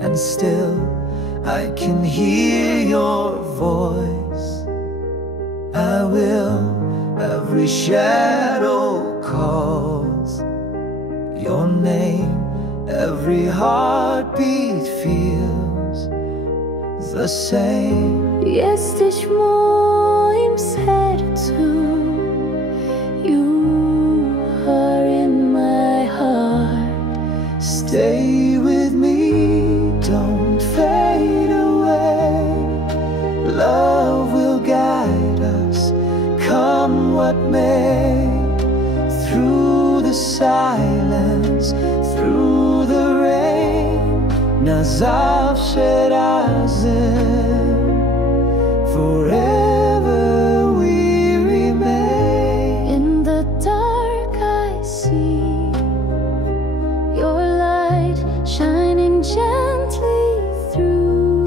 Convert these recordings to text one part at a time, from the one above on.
and still I can hear your voice. I will, every shadow calls your name, every heartbeat feels the same. Jesteś w moim sercu, you are in my heart. Stay with me, don't fade away. Love will guide us, come what may. Through the silence, through the rain, na zawsze razem. Forever we remain. In the dark I see your light shining gently through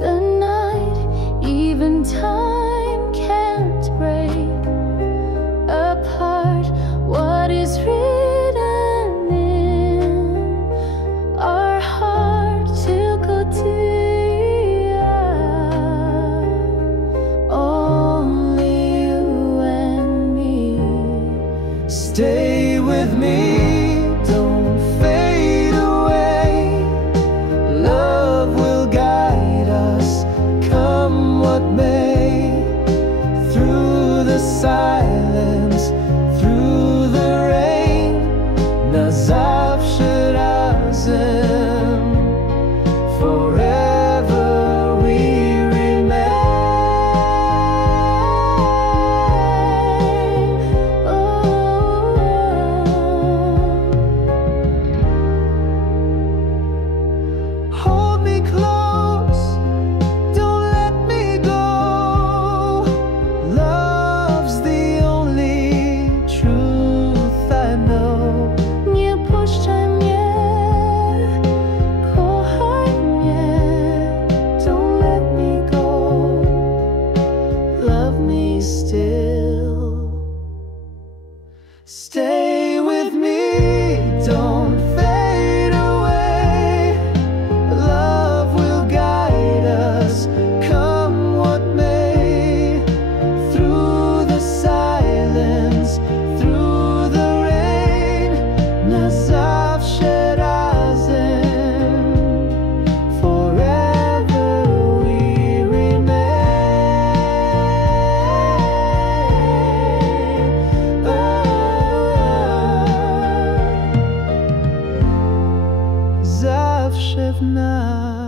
the night. Even time can't break apart what is written in our heart till good Stay with me, don't fade away. Love will guide us, come what may. Through the silence, through the rain, na zawsze razem. Forever we remain. Hold me close, don't let me go. Love's the only truth I know. Nie puszczaj mnie, kochaj mnie. Don't let me go, love me still. Stay with me, don't fade away. Love will guide us, come what may. Through the silence, through the rain, na zawsze razem. Forever we remain. Zawsze w nas.